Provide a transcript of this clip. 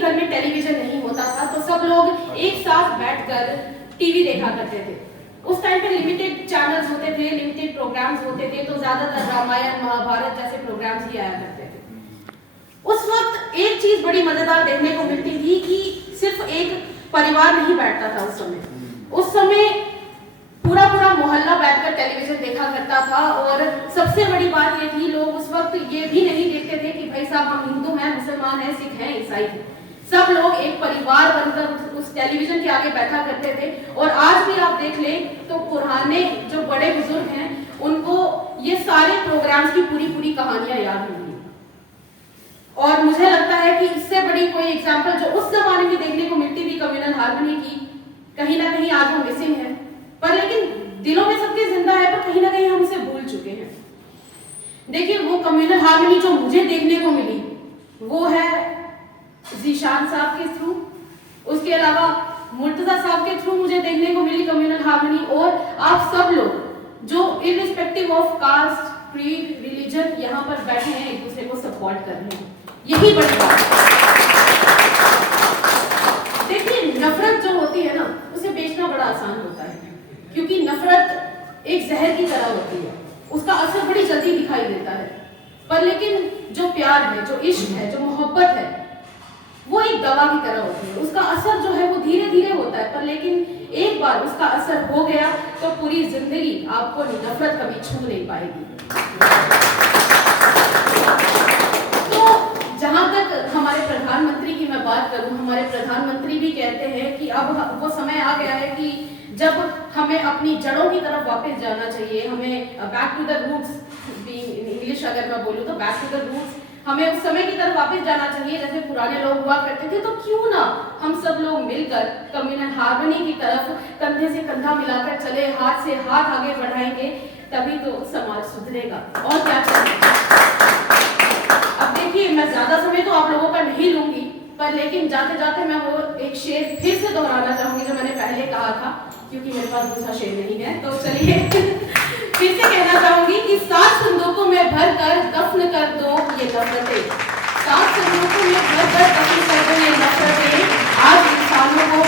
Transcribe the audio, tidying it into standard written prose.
घर में टेलीविजन नहीं होता था तो सब लोग एक साथ बैठकर टीवी देखा करते थे। उस टाइम पे लिमिटेड चैनल्स होते थे, लिमिटेड प्रोग्राम्स होते थे, तो ज्यादातर रामायण महाभारत जैसे प्रोग्राम्स ही आया करते थे। उस वक्त एक चीज बड़ी मजेदार देखने को मिलती थी कि सिर्फ एक परिवार नहीं बैठता था उस समय पूरा मोहल्ला बैठकर टेलीविजन देखा करता था। और सबसे बड़ी बात ये थी, लोग उस वक्त ये भी नहीं देखते थे कि भाई साहब हम हिंदू हैं, मुसलमान हैं, सिख हैं, ईसाई हैं। सब लोग एक परिवार बनकर उस टेलीविजन के आगे बैठा करते थे। और आज भी आप देख लें तो पुराने जो बड़े बुजुर्ग हैं उनको ये सारे प्रोग्राम्स की पूरी कहानियां याद होंगी। और मुझे लगता है कि इससे बड़ी कोई एग्जाम्पल जो उस जमाने में देखने को मिलती थी कम्युनल हार्मनी की, कहीं ना कहीं आज वो मिसिंग है। पर लेकिन दिलों में सबके जिंदा है, पर कहीं ना कहीं हम उसे भूल चुके हैं। देखिए वो कम्युनल हार्मनी जो मुझे देखने को मिली वो है ज़ीशान साहब के थ्रू, उसके अलावा मुर्तजा साहब के थ्रू मुझे देखने को मिली कम्युनल हार्मनी। और आप सब लोग जो irrespective of caste, creed, religion यहाँ पर बैठे हैं, एक दूसरे को सपोर्ट कर रहे हैं, यही बड़ी बात है। देखिए नफरत जो होती है ना, उसे बेचना बड़ा आसान होता है, क्योंकि नफरत एक जहर की तरह होती है, उसका असर बड़ी जल्दी दिखाई देता है। पर लेकिन जो प्यार है, जो इश्क है, जो मोहब्बत है, वो एक दवा की तरह होती है। उसका असर जो है वो धीरे धीरे होता है, पर लेकिन एक बार उसका असर हो गया तो पूरी जिंदगी आपको नफरत कभी छू नहीं पाएगी। तो जहां तक हमारे प्रधानमंत्री की मैं बात करूं, हमारे प्रधानमंत्री भी कहते हैं कि अब वो समय आ गया है कि जब हमें अपनी जड़ों की तरफ वापस जाना चाहिए, हमें back to the roots, English अगर मैं बोलूं तो बैक टू द रूट्स, हमें उस समय की तरफ वापस जाना चाहिए जैसे पुराने लोग हुआ करते थे। तो क्यों ना हम सब लोग मिलकर कम्युनल हार्मनी की तरफ कंधे से कंधा मिलाकर चले, हाथ से हाथ आगे बढ़ाएंगे, तभी तो समाज सुधरेगा। और क्या चाहिए। अब देखिए मैं ज्यादा समय तो आप लोगों का नहीं लूंगी, पर लेकिन जाते जाते मैं वो एक शेर फिर से दोहराना चाहूंगी जो मैंने पहले कहा था, क्योंकि मेरे पास दूसरा शेर नहीं है। तो चलिए फिर से कहना चाहूंगी कि 7 संदूकों में भर कर दफन कर दो ये नफरतें, 7 संदूकों में भर कर दफन कर दो ये नफरतें, आज इंसानों को